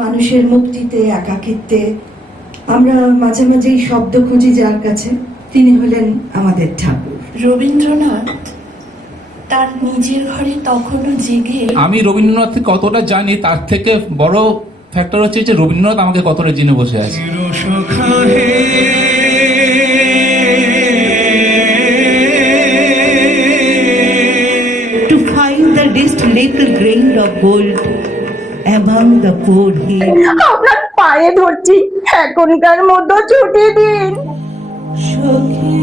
মানুষের মুক্তিতে, একাকিত্বে আমরা মাঝে মাঝেই শব্দ খুঁজি যার কাছে, তিনি হলেন আমাদের ঠাকুর। রবীন্দ্রনাথ তার নিজের ঘরে তখনও জেগে। আমি রবীন্দ্রনাথকে কতটা জানি তার থেকে বড় ফ্যাক্টর হচ্ছে যে রবীন্দ্রনাথ আমাকে কতটা জেনে বসে আছে। To find the least little grain of gold among the poor hills. আপনার পায়ে ধরছি, এখনকার মতো ছুটি দিন। সখী